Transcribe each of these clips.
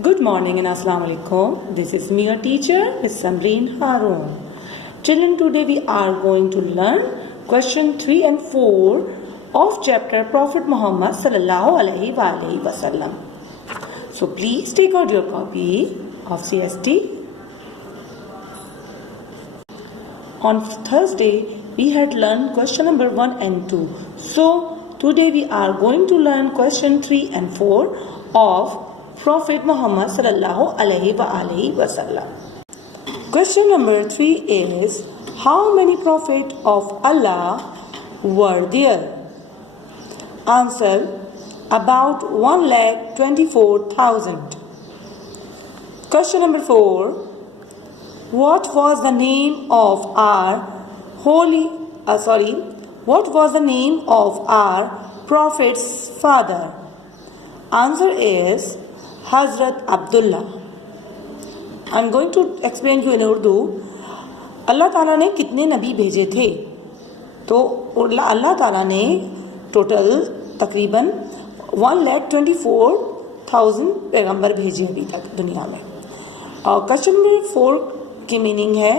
Good morning and Assalamu alaikum. This is me, your teacher, Mrs.Samreen Harun. Children, today we are going to learn question 3 and 4 of chapter Prophet Muhammad sallallahu alaihi wasallam. So please take out your copy of CST. On Thursday, we had learned question number 1 and 2. So today we are going to learn question 3 and 4 of Prophet Muhammad sallallahu alaihi wasallam. Question number 3 is, how many prophets of Allah were there? Answer, about 1,24,000. Question number 4, what was the name of our Prophet's father? Answer is Hazrat Abdullah. I'm going to explain you in Urdu. अल्लाह ताला ने कितने नबी भेजे थे? तो अल्लाह ताला ने total तकरीबन 1,24,000 पैगंबर भेजे अभी तक दुनिया में. और क्वेश्चन नंबर 4 की मीनिंग है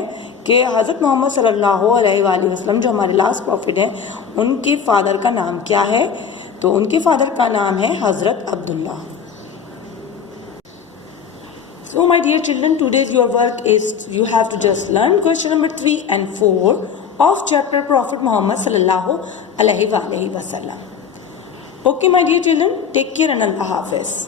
कि हज़रत मोहम्मद सल्लल्लाहु अलैहि वसल्लम जो हमारे लास्ट प्रॉफिट हैं, उनके फादर का नाम क्या है? तो उनके फादर का नाम है हज़रत Abdullah. So my dear children, today's your work is you have to just learn question number 3 and 4 of chapter Prophet Muhammad sallallahu alaihi wasallam. Okay my dear children, take care and Allah Hafiz.